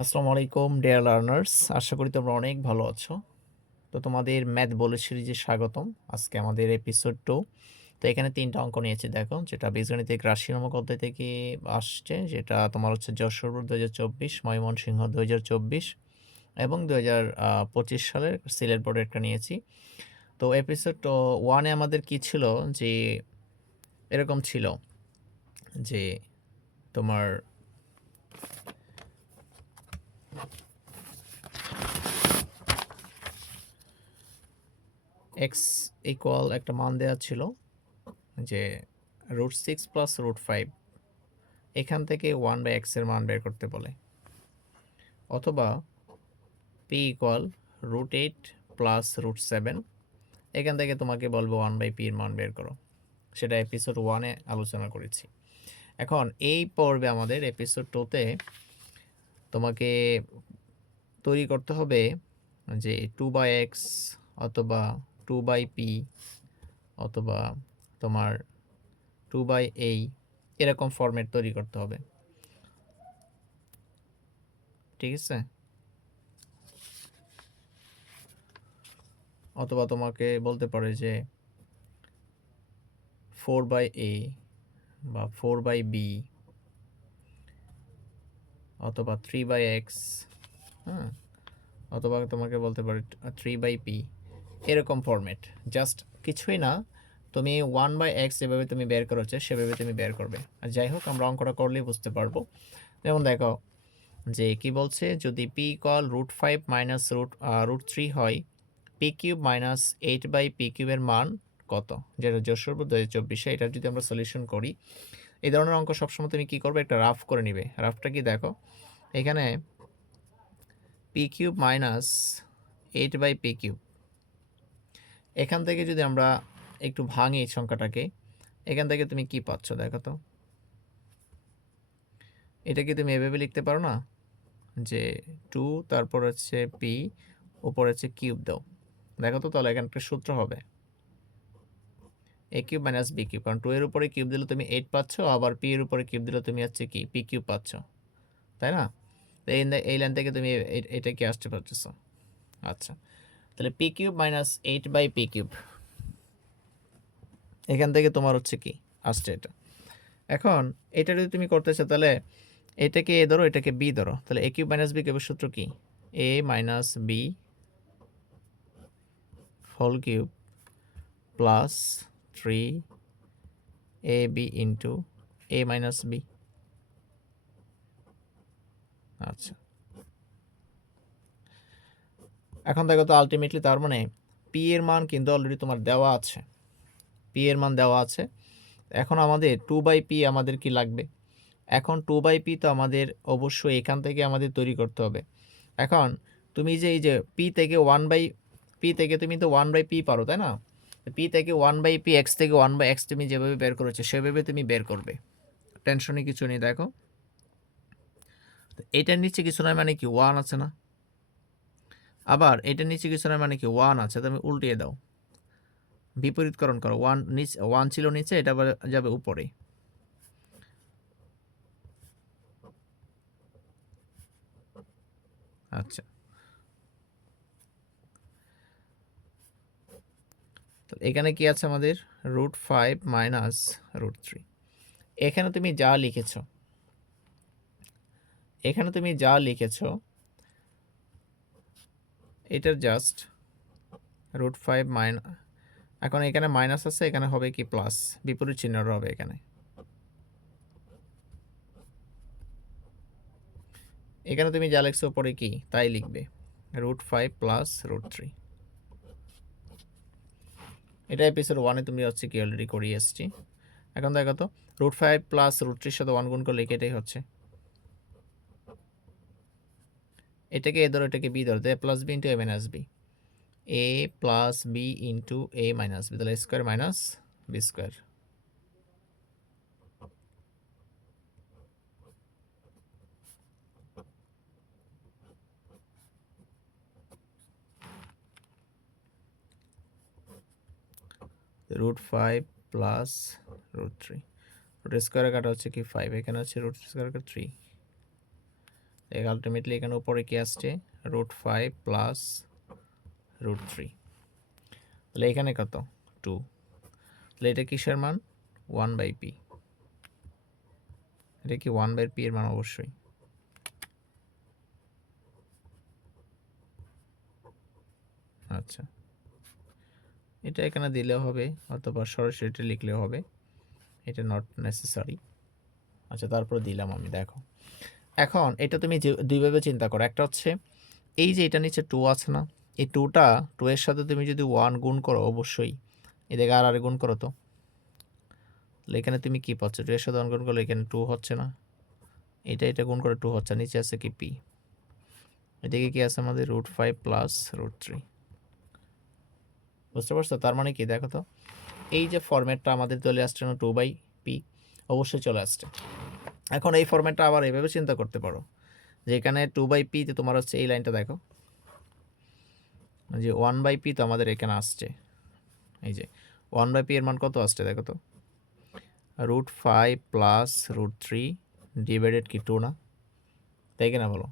আসসালামু আলাইকুম dear learners, আশা করি তোমরা অনেক ভালো আছো। তো তোমাদের ম্যাথ বলে সিরিজে স্বাগতম। আজকে আমাদের এপিসোড 2। তো এখানে 3টা অঙ্ক নিয়েছি, দেখো, যেটা বীজগণিতিক রাশি নামক অধ্যায় থেকে আসছে, যেটা তোমার হচ্ছে যশোর 2024, ময়মনসিংহ 2024 এবং 2025 সালের সিলেট বোর্ডের একটা নিয়েছি। তো এপিসোড 1-এ আমাদের কি ছিল, যে এরকম ছিল যে তোমার এক্স ইকুয়াল একটা মান দেওয়া ছিল, যে √6 প্লাস √5, এখান থেকে 1/x এর মান বের করতে বলে, অথবা p ইকুয়াল √8 প্লাস √7, এখান থেকে তোমাকে বলবো 1/p এর মান বের করো। সেটা এপিসোড 1-এ আলোচনা করেছি। এখন এই পর্বে আমাদের এপিসোড 2-তে তোমাকে তৈরি করতে হবে যে 2/x অথবা 2/p অথবা তোমার 2/a এরকম ফরম্যাট তৈরি করতে হবে, ঠিক আছে? অথবা তোমাকে বলতে পারে যে 4/a বা 4/b অথবা 3/x, হ্যাঁ, অথবা তোমাকে বলতে পারে 3/p, এরকম ফরম্যাট। জাস্ট কিছুই না, তুমি 1/x যেভাবে তুমি বের করেছো সেভাবে তুমি বের করবে। আর যাই হোক, আমরা অঙ্কটা করলেই বুঝতে পারবো। যেমন দেখো যে কি বলছে, যদি p ইকুয়াল √5 মাইনাস √3 হয়, p³ মাইনাস 8/p³ এর মান কত? যেটা যশোর 2024, এটার যদি আমরা সলিউশন করি, এই ধরনের অঙ্ক সবসময় তুমি কি করবে, একটা রাফ করে নিবে। রাফটা কি দেখো, এখানে p³ মাইনাস 8/p³, এখান থেকে যদি আমরা একটু ভাঙি এই সংখ্যাটাকে, এখান থেকে তুমি কি পাচ্ছ দেখো তো। এটা কি তুমি এভাবে লিখতে পারো না, যে 2 তারপর হচ্ছে p উপর হচ্ছে কিউব দাও, দেখো তো, তাহলে এখানে একটা সূত্র হবে a³ মাইনাস b³, কারণ 2 এর উপরে কিউব দিলে তুমি 8 পাচ্ছ, আবার p এর উপরে কিউব দিলে তুমি হচ্ছে কি p³ পাচ্ছ, তাই না? তো এই লাইন থেকে তুমি এটা কি আসতে পারতেছো। আচ্ছা, তাহলে p³ মাইনাস 8/p³, এখান থেকে তোমার হচ্ছে কি আসছে এটা। এখন এটা যদি তুমি করতে চাও, তাহলে এটাকে a ধরো, এটাকে b ধরো, তাহলে a³ মাইনাস b³ এর সূত্র কি? a minus b whole cube plus 3ab into a minus b। আচ্ছা, এখন দেখো তো, আলটিমেটলি তার মানে p এর মান কিন্তু অলরেডি তোমার দেওয়া আছে, p এর মান দেওয়া আছে। এখন আমাদের 2/p আমাদের কি লাগবে? এখন 2/p তো আমাদের অবশ্যই এখান থেকে আমাদের তৈরি করতে হবে। এখন তুমি যে এই যে p থেকে 1/p থেকে তুমি তো 1/p পারো, তাই না? p থেকে 1/p, x থেকে 1/x তুমি যেভাবে বের করেছো সেভাবে তুমি বের করবে, টেনশনে কিছু নেই। দেখো, এটার নিচে কিছু নয় মানে কি 1 আছে না, আবার এটার নিচে কিছু নয় মানে কি 1 আছে, তুমি উল্টিয়ে দাও, বিপরীতকরণ করো। 1 নিচে, 1 ছিল নিচে, এটা যাবে উপরে। আচ্ছা, তো এখানে কি আছে আমাদের? √5 মাইনাস √3। এখানে তুমি যা লিখেছো, এখানে তুমি যা লিখেছো এটার জাস্ট √5 মাইনাস, এখন এখানে মাইনাস আছে, এখানে হবে কি প্লাস, বিপরীত চিহ্ন হবে এখানে। এখানে তুমি যা লিখছো পরে কি তাই লিখবে, √5 প্লাস √3। এটা এপিসোড 1-এ তুমি হচ্ছে কি অলরেডি করিয়ে এসছি। এখন দেখো তো, √5 প্লাস √3 সাথে 1 গুণ করলে এটাই হচ্ছে, এটাকে এ ধরো, এটাকে বি ধরো, plus B into A minus B, A plus B into A minus B, তাহলে square minus B square. √5 plus √3, root স্কোয়ারে কাটা হচ্ছে কি 5, এখানে হচ্ছে √3 স্কোয়ার কাটা 3, আলটিমেটলি এখানে উপরে কি আসছে √5 প্লাস √3, তাহলে এখানে কত 2, তাহলে এটা কিসের মান 1/p, এটা কি 1/p এর মান অবশ্যই। আচ্ছা, এটা এখানে দিলেও হবে অথবা সরাসরি এটা লিখলেও হবে, এটা নট নেসেসারি। আচ্ছা, তারপর দিলাম আমি, দেখো এখন এটা তুমি দুইভাবে চিন্তা করো। একটা হচ্ছে এই যে এটা নিচে 2 আছে না, এই 2টা 2 এর সাথে তুমি যদি 1 গুণ করো অবশ্যই এদিকে আর গুণ করো তো, তাহলে এখানে তুমি কি পাচ্ছ 2 এর সাথে 1 গুণ করলে এখানে 2 হচ্ছে না, এটা গুণ করে 2 হচ্ছে, নিচে আছে কি p, এদিকে কি আছে আমাদের √5 প্লাস √3, বুঝতে পারছো? তার মানে কি দেখো তো এই যে ফরম্যাটটা আমাদের চলে আসছে না 2/p, অবশ্যই চলে আসছে। এখন এই ফরম্যাটটা আবার এভাবে চিন্তা করতে পারো যে এখানে 2/p তে তোমার হচ্ছে এই লাইনটা দেখো যে 1/p তো আমাদের এখানে আসছে, এই যে 1/p এর মান কত আসছে দেখো তো √5 প্লাস √3 ডিভাইডেড কি 2 না, তাই কিনা বলো?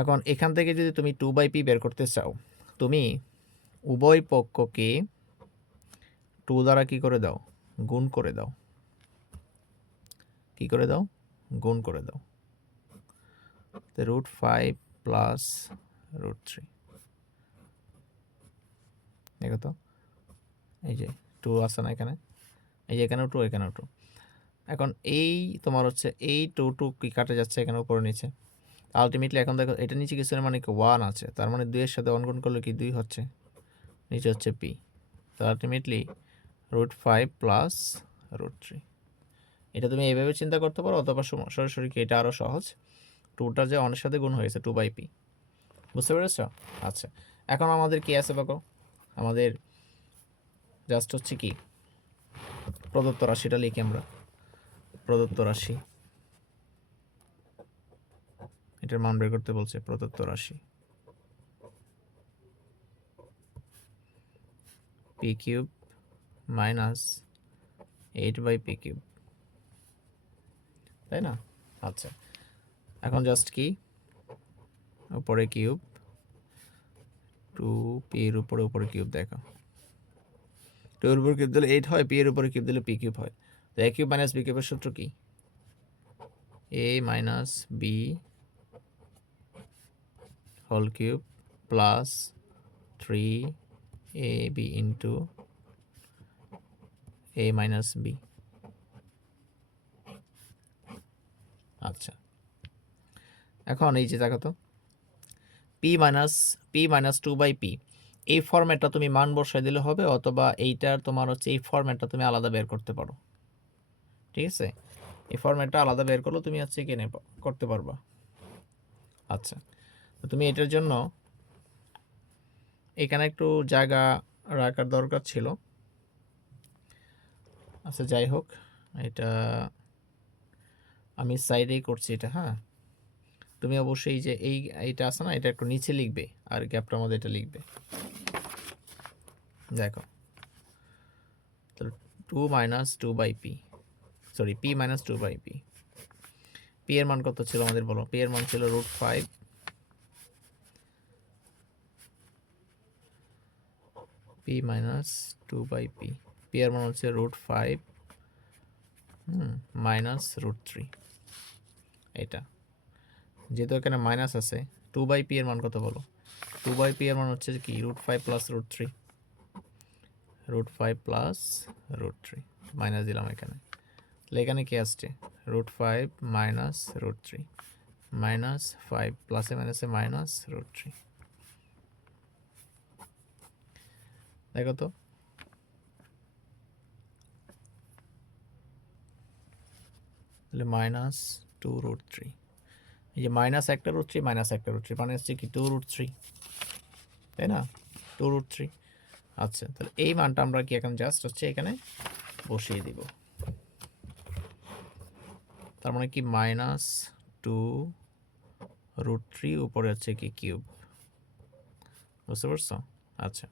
এখন এখান থেকে যদি তুমি 2/p বের করতে চাও, তুমি উভয় পক্ষকে 2 দ্বারা কি করে দাও গুণ করে দাও, কি করে দাও গুণ করে দাও, তো √5 প্লাস √3, দেখো তো এই যে 2 আছে না এখানে, এই যে এখানেও 2 এখানেও 2, এখন এই তোমার হচ্ছে এই 2 কি কাটে যাচ্ছে এখানে উপরে নিচে, আলটিমেটলি এখন দেখো এটা নিচে কিছু না মানে কি 1 আছে, তার মানে 2 এর সাথে 1 গুণ করলে কি 2 হচ্ছে, নিচে হচ্ছে p, তো আলটিমেটলি √5 প্লাস √3। এটা তুমি এইভাবে চিন্তা করতে পারো অথবা সরাসরি কি এটা আরও সহজ, 2টা যে 1 এর সাথে গুণ হয়েছে 2/p, বুঝতে পেরেছ? আচ্ছা, এখন আমাদের কি আছে দেখো, আমাদের জাস্ট হচ্ছে কি প্রদত্ত রাশিটা লিখি আমরা, প্রদত্ত রাশি, এটার মান বের করতে বলছে, প্রদত্ত রাশি p³ মাইনাস 8/p³, তাই না? আচ্ছা, এখন জাস্ট কি উপরে কিউব 2p এর উপরে কিউব, দেখো 2 এর উপর কিউব দিলে 8 হয়, p এর উপরে কিউব দিলে p³ হয়, তো a³ মাইনাস b³ এর সূত্র কি a minus b whole cube plus 3ab into a minus b। আচ্ছা, এখন এই যে দেখো তো p মাইনাস 2/p, এই ফরম্যাটটা তুমি মান বসাই দিলে হবে, অথবা এইটার তোমার হচ্ছে এই ফরম্যাটটা তুমি আলাদা বের করতে পারো, ঠিক আছে? এই ফরম্যাটটা আলাদা বের করলে তুমি হচ্ছে কি করতে পারবা। আচ্ছা, তো তুমি এটার জন্য এখানে একটু জায়গা রাখার দরকার ছিল। আচ্ছা, যাই হোক, এটা আমি সাইডেই করছি এটা, হ্যাঁ তুমি অবশ্যই যে এইটা আছে না, এটা একটু নিচে লিখবে আর গ্যাপটার মধ্যে এটা লিখবে, দেখো তাহলে 2 minus 2/p, sorry p minus 2/p, p এর মান কত ছিল আমাদের বলো, p এর মান ছিল √5 p মাইনাস 2/p, p এর মান হচ্ছে √5 মাইনাস √3, এটা যেহেতু এখানে মাইনাস আছে 2/p এর মান কত বলো, 2/p এর মান হচ্ছে কি √5 প্লাস √3, √5 প্লাস √3 মাইনাস দিলাম এখানে, তাহলে এখানে কি আসছে √5 মাইনাস √3 মাইনাস 5 প্লাসে মাইনাসে মাইনাস √3, দেখো তো তাহলে মাইনাস 2√3, এই যে মাইনাস একটা √3 মাইনাস একটা √3 মানে হচ্ছে কি 2√3, তাই না 2√3। আচ্ছা, তাহলে এই মানটা আমরা কি এখন জাস্ট হচ্ছে এখানে বসিয়ে দিব, তার মানে কি মাইনাস 2√3 উপরে হচ্ছে কি কিউব, বুঝতে পারছো? আচ্ছা,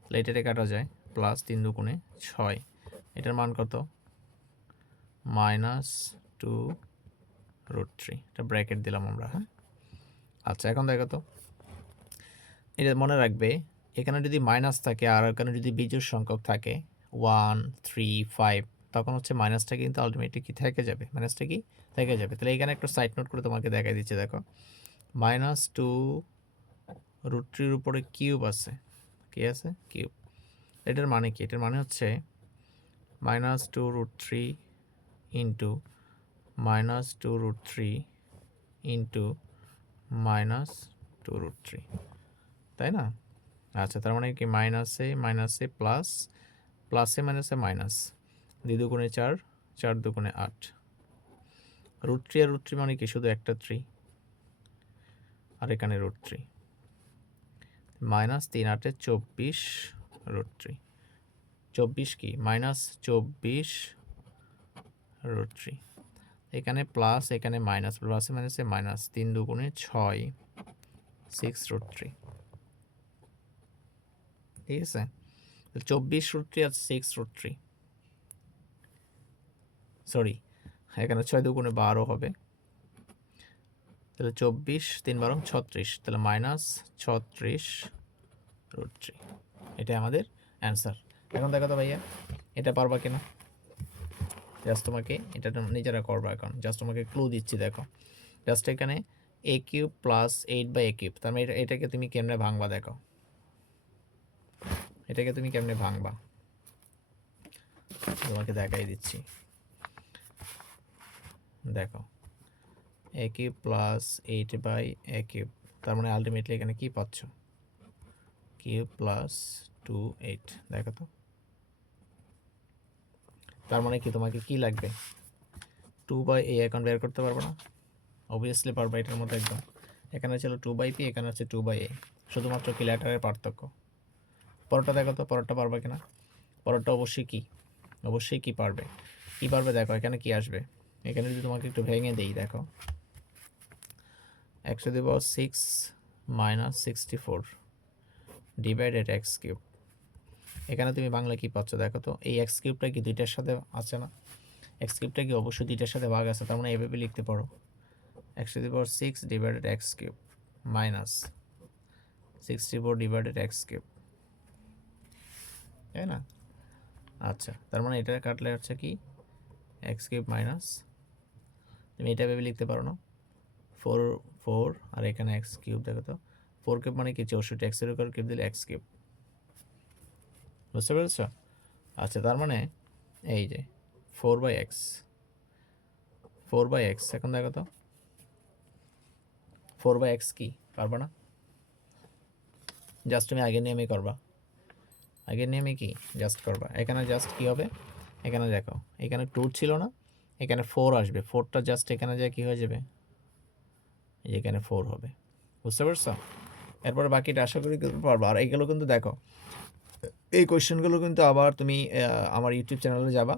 তাহলে এটাতে কাটা যায়, প্লাস 3 দুগুণে 6, এটার মান কত মাইনাস √3, এটা ব্র্যাকেট দিলাম আমরা। হ্যাঁ, আচ্ছা এখন দেখো তো, এটা মনে রাখবে এখানে যদি মাইনাস থাকে আর এখানে যদি বিজোড় সংখ্যক থাকে 1 3 5, তখন হচ্ছে মাইনাসটা কিন্তু আলটিমেটলি কি থেকে যাবে, মাইনাসটা কি থেকে যাবে। তাহলে এখানে একটা সাইড নোট করে তোমাকে দেখাই দিচ্ছে, দেখো -2 √3 উপরে কিউব আছে, কি আছে কিউব। এটার মানে কি, এটার মানে হচ্ছে -2 √3 ইন্টু -2 √3 ইন্টু -2 √3, তাই না? আচ্ছা, তার মানে কি মাইনাসে মাইনাসে প্লাস, প্লাসে মাইনাসে মাইনাস, 2 দুগুণে 4, 4 দুগুণে 8, √3 আর √3 মানে কি শুধু একটা 3, আর এখানে √3, -3 8 24 √3, 24 কি -24 √3, এখানে প্লাস এখানে মাইনাস, প্লাসে মাইনাসে মাইনাস, 3 দুগুণে 6, 6 √3, ঠিক আছে? 24 √3 আর 6 √3, সরি এখানে 6 দুগুণে 12 হবে, তাহলে 24 3 12 36, তাহলে -36 √3, এটা আমাদের অ্যান্সার। এখন দেখো তো ভাইয়া এটা পারবা কিনা, জাস্ট তোমাকে এটা নিজেরা করবা। এখন জাস্ট তোমাকে ক্লু দিচ্ছি, দেখো জাস্ট এখানে a³ প্লাস 8/a³, তার মানে এটাকে তুমি কেমনে ভাঙবা, দেখো এটাকে তুমি কেমনে ভাঙবা তোমাকে দেখাই দিচ্ছি। দেখো a³ প্লাস 8/a³, তার মানে আলটিমেটলি এখানে কি পাচ্ছ, কিউব প্লাস 2 8, দেখো তো তার মানে কি তোমাকে কি লাগবে, 2/a এখন বের করতে পারবো না? অবভিয়াসলি পারবা, এটার মধ্যে একদম। এখানে ছিল 2/p, এখানে হচ্ছে 2/a, শুধুমাত্র কি লেটারের পার্থক্য। পরেরটা দেখো তো, পরেরটা পারবা কিনা। পরেরটা অবশ্যই কি, অবশ্যই কি পারবে, কি পারবে। দেখো এখানে কি আসবে, এখানে যদি তোমাকে একটু ভেঙে দেই, দেখো x⁻6 - 64 ডিভাইডেড x³, এখানে তুমি বাংলা কি পাচ্ছ, দেখো তো এই x³ কি দুইটার সাথে আছে না, x³ কি অবশ্যই দুইটার সাথে ভাগ আছে, তার মানে এভাবে লিখতে পারো x⁻6 divided x³ minus 64 divided x³, তাই না? আচ্ছা, তার মানে এটা কাটলে হচ্ছে কি x³ মাইনাস, তুমি এটা ভেবে লিখতে পারো না 4 আর এখানে x³, দেখো তো 4³ মানে কি 64, x এর উপর কিউব দিলে x³, বুঝতে পেরেছ? আচ্ছা, তার মানে এই যে 4/x, 4/x, এখন দেখো তো 4/x কি পারবা না, জাস্ট তুমি আগের নিয়মে করবা, আগের নিয়মে কি জাস্ট করবা। এখানে জাস্ট কি হবে, এখানে দেখো এখানে 2 ছিল না, এখানে 4 আসবে, 4টা জাস্ট এখানে যায় কি হয়ে যাবে, এখানে 4 হবে, বুঝতে পারছো? এরপরে বাকিটা আশা করি পারবো। আর এইগুলো কিন্তু দেখো, এই কোয়েশ্চেনগুলো কিন্তু আবার তুমি আমার ইউটিউব চ্যানেলে যাবা,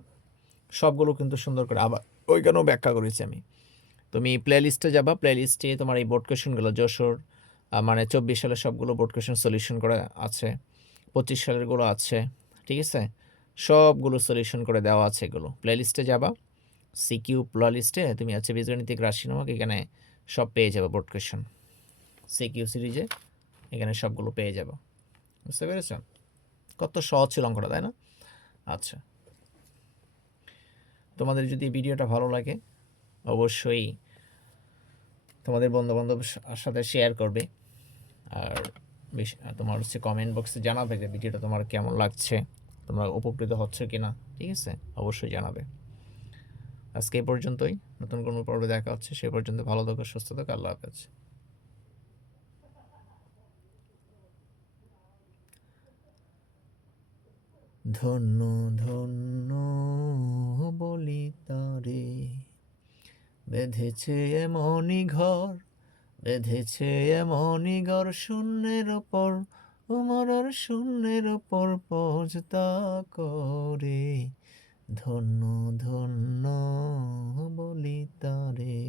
সবগুলো কিন্তু সুন্দর করে আবার ওইখানেও ব্যাখ্যা করেছি আমি। তুমি প্লে লিস্টে যাবা, প্লে লিস্টে তোমার এই বোর্ড কোয়েশ্চেনগুলো যশোর মানে 24 সালের সবগুলো বোর্ড কোয়েশ্চেন সলিউশন করা আছে, 25 সালেরগুলো আছে, ঠিক আছে? সবগুলো সলিউশন করে দেওয়া আছে, এগুলো প্লে লিস্টে যাবা, সিকিউ প্লে লিস্টে তুমি আছে বীজগণিতিক রাশি নামক, এখানে সব পেয়ে যাবে বোর্ড কোয়েশ্চেন সিকিউ সিরিজে, এখানে সবগুলো পেয়ে যাবো, বুঝতে পেরেছ? কত সহজ ছিল অঙ্কটা, তাই না? আচ্ছা, তোমাদের যদি ভিডিওটা ভালো লাগে অবশ্যই তোমাদের বন্ধুবান্ধব সাথে শেয়ার করবে, আর তোমার হচ্ছে কমেন্ট বক্সে জানাবে যে ভিডিওটা তোমার কেমন লাগছে, তোমরা উপকৃত হচ্ছ কি না, ঠিক আছে? অবশ্যই জানাবে। আজকে এই পর্যন্তই, নতুন কোনো পর্বে দেখা হচ্ছে, সে পর্যন্ত ভালো থাকো, সুস্থ থাকো, আল্লাহ হাফেজ। ধন্য ধন্য বলি তারে, বেঁধেছে এমনই ঘর, বেঁধেছে এমনই ঘর, শূন্যের ওপর উমরার, শূন্যের ওপর পজতা করে, ধন্য ধন্য বলি তারে।